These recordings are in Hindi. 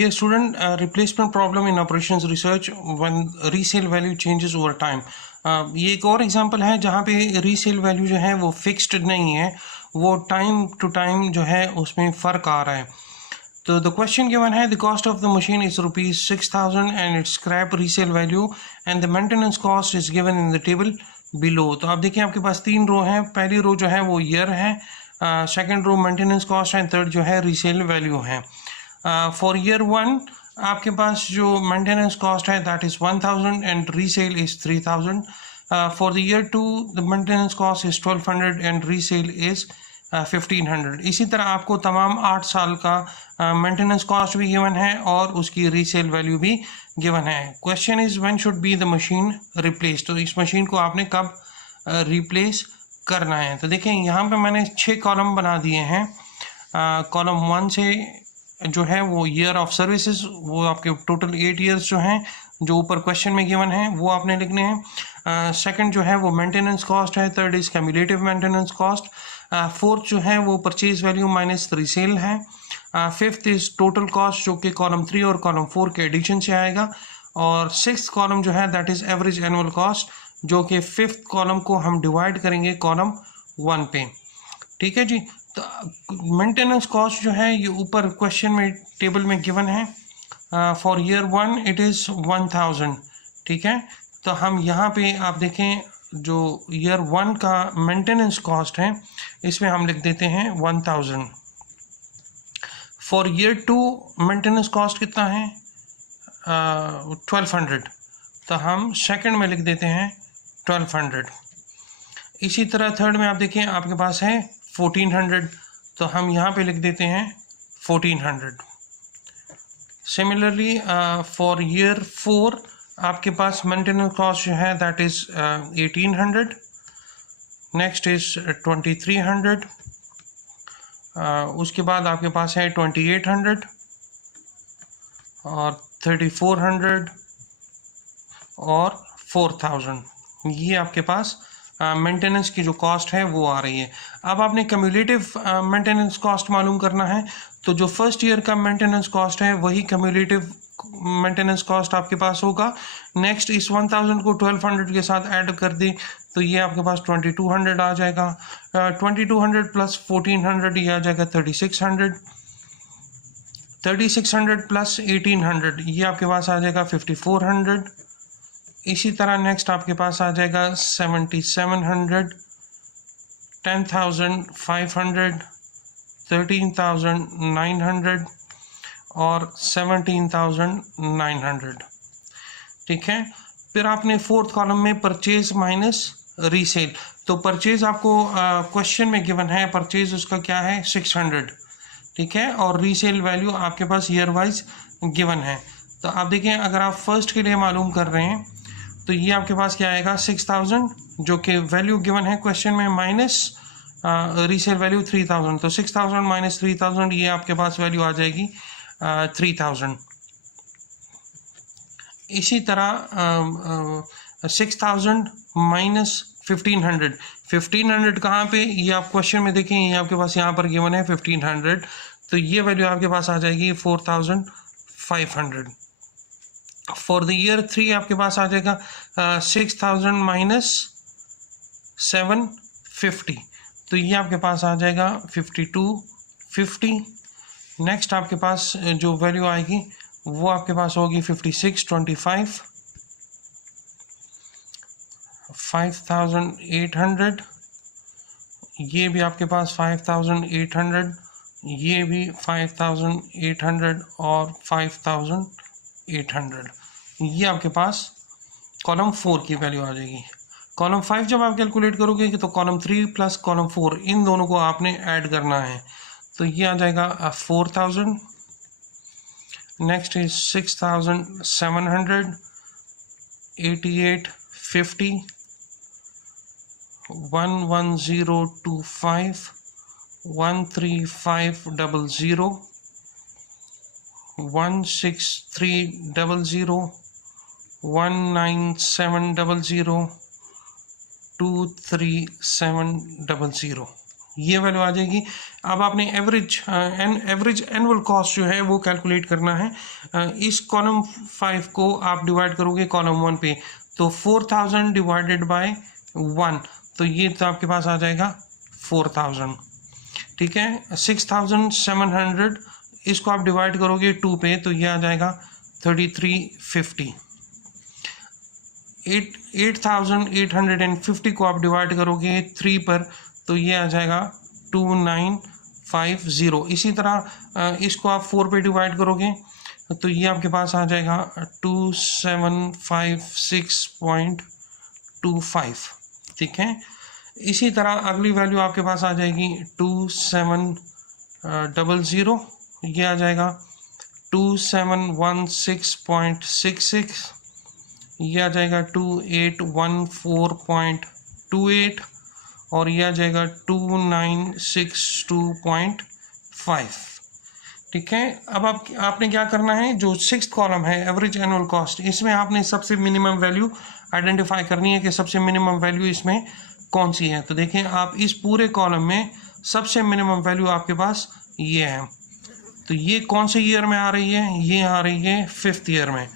Dear student, replacement problem in operations research when resale value changes over time. ये एक और एग्जांपल है जहाँ पे रीसेल वैल्यू जो है वो फिक्स्ड नहीं है, वो टाइम टू टाइम जो है उसमें फ़र्क आ रहा है. तो द क्वेश्चन गिवन है the cost of the machine is ₹6,000 and it's scrap resale value and the maintenance cost is given in the table below. तो आप देखिए आपके पास तीन रो हैं. पहली रो जो है वो ईयर है, सेकंड रो मेंटेनेंस कॉस्ट है, थर्ड जो है रीसेल वैल्यू है. फॉर ईयर 1 आपके पास जो मेंटेनेंस कॉस्ट है that is 1,000 and resale is 3,000. For the year 2 the maintenance cost is 1,200 and resale is 1,500. इसी तरह आपको तमाम 8 साल का मेंटेनेंस कॉस्ट भी गिवन है और उसकी रीसेल वैल्यू भी गिवन है. Question is when should be the machine replace. तो इस मशीन को आपने कब रिप्लेस करना है. तो देखें यहाँ पे मैंने 6 कॉलम बना दिए हैं. कॉलम 1 से जो है वो ईयर ऑफ सर्विसेज, वो आपके टोटल 8 ईयर्स जो हैं जो ऊपर क्वेश्चन में गिवन है वो आपने लिखने हैं. सेकंड जो है वो मेंटेनेंस कॉस्ट है, third is cumulative maintenance cost, fourth जो है वो परचेज वैल्यू माइनस रीसेल है, फिफ्थ इज टोटल कॉस्ट जो कि कॉलम 3 और कॉलम 4 के एडिशन से आएगा, और सिक्स कॉलम जो है that is average annual cost जो कि फिफ्थ कॉलम को हम डिवाइड करेंगे कॉलम 1 पे. ठीक है जी. तो मेंटेनेंस कॉस्ट जो है ये ऊपर क्वेश्चन में टेबल में गिवन है. For year 1 it is 1,000. ठीक है. तो हम यहाँ पे आप देखें जो ईयर 1 का मेंटेनेंस कॉस्ट है इसमें हम लिख देते हैं 1,000. फॉर ईयर 2 मेंटेनेंस कॉस्ट कितना है 1,200. तो हम सेकंड में लिख देते हैं 1,200. इसी तरह थर्ड में आप देखें आपके पास है 1,400. तो हम यहाँ पे लिख देते हैं 1,400. सिमिलरली फॉर ईयर 4 आपके पास मेंटेनेंस कॉस्ट जो है दैट इज 1,800. Next is 2,300. उसके बाद आपके पास है 2,800 और 3,400 और 4,000. ये आपके पास मेंटेनेंस की जो कॉस्ट है वो आ रही है. अब आपने क्यूमुलेटिव मेंटेनेंस कॉस्ट मालूम करना है. तो जो फर्स्ट ईयर का मेंटेनेंस कॉस्ट है वही क्यूमुलेटिव मेंटेनेंस कॉस्ट आपके पास होगा. नेक्स्ट इस 1,000 को 1,200 के साथ ऐड कर दें तो ये आपके पास 2,200 आ जाएगा. 2,200 प्लस 1,400 ये आ जाएगा 3,600. 3,600 प्लस 1,800 ये आपके पास आ जाएगा 5,400. इसी तरह नेक्स्ट आपके पास आ जाएगा 7,700, 10,500, 13,900 और 17,900. ठीक है. फिर आपने फोर्थ कॉलम में परचेज माइनस रीसेल. तो परचेज आपको क्वेश्चन में गिवन है, परचेज उसका क्या है 600. ठीक है. और रीसेल वैल्यू आपके पास ईयर वाइज गिवन है. तो आप देखें अगर आप फर्स्ट के लिए मालूम कर रहे हैं तो ये आपके पास क्या आएगा 6,000 जो कि वैल्यू गिवन है क्वेश्चन में माइनस रीसेल वैल्यू 3,000. तो 6,000 माइनस 3,000 ये आपके पास वैल्यू आ जाएगी 3,000. इसी तरह 6,000 माइनस 1,500. 1,500 कहाँ पे ये आप क्वेश्चन में देखें, ये आपके पास यहाँ पर गिवन है 1,500. तो ये वैल्यू आपके पास आ जाएगी 4,500. फॉर द ईयर 3 आपके पास आ जाएगा 6,000 माइनस 750. तो ये आपके पास आ जाएगा 5,250. नेक्स्ट आपके पास जो वैल्यू आएगी वो आपके पास होगी 5,625. 5,800. ये भी आपके पास 5,800. ये भी 5,800 और 5,800. ये आपके पास कॉलम 4 की वैल्यू आ जाएगी. कॉलम 5 जब आप कैलकुलेट करोगे तो कॉलम 3 प्लस कॉलम 4 इन दोनों को आपने ऐड करना है. तो ये आ जाएगा 4,000. Next is 6,700, 8,850, 1,1025, 1,3500, 1,6300, 1,9700, 2,3700. ये वैल्यू आ जाएगी। अब आपने एवरेज एनुअल कॉस्ट जो है वो कैलकुलेट करना है। इस कॉलम 5 को आप डिवाइड करोगे कॉलम 1 पे, तो 4000 डिवाइडेड बाय 1, तो ये तो आपके पास आ जाएगा 4000, ठीक है। 6700 इसको आप डिवाइड करोगे 2 पे, तो ये आ जाएगा 3350। 8850 को आप डिवाइड करोगे 3 पर, तो ये आ जाएगा 2950। इसी तरह इसको आप 4 पे डिवाइड करोगे तो ये आपके पास आ जाएगा 2756.25, ठीक है। इसी तरह अगली वैल्यू आपके पास आ जाएगी 2700, ये आ जाएगा 2716.66, ये आ जाएगा 2814.28, और ये आ जाएगा 2962.5, ठीक है। अब आपने क्या करना है, जो 6th कॉलम है एवरेज एनुअल कॉस्ट, इसमें आपने सबसे मिनिमम वैल्यू आइडेंटिफाई करनी है कि सबसे मिनिमम वैल्यू इसमें कौन सी है। तो देखें आप इस पूरे कॉलम में सबसे मिनिमम वैल्यू आपके पास ये है, तो ये कौन से ईयर में आ रही है, ये आ रही है 5th ईयर में।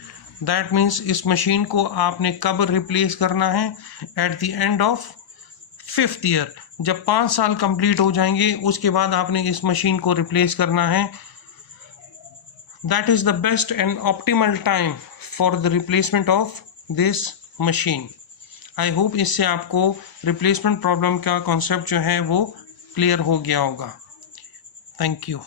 दैट मीन्स इस मशीन को आपने कब रिप्लेस करना है, at the end of 5th year. जब 5 साल कंप्लीट हो जाएंगे उसके बाद आपने इस मशीन को रिप्लेस करना है। That is the best and optimal time for the replacement of this machine. I hope इससे आपको रिप्लेसमेंट प्रॉब्लम का कॉन्सेप्ट जो है वो क्लियर हो गया होगा। Thank you.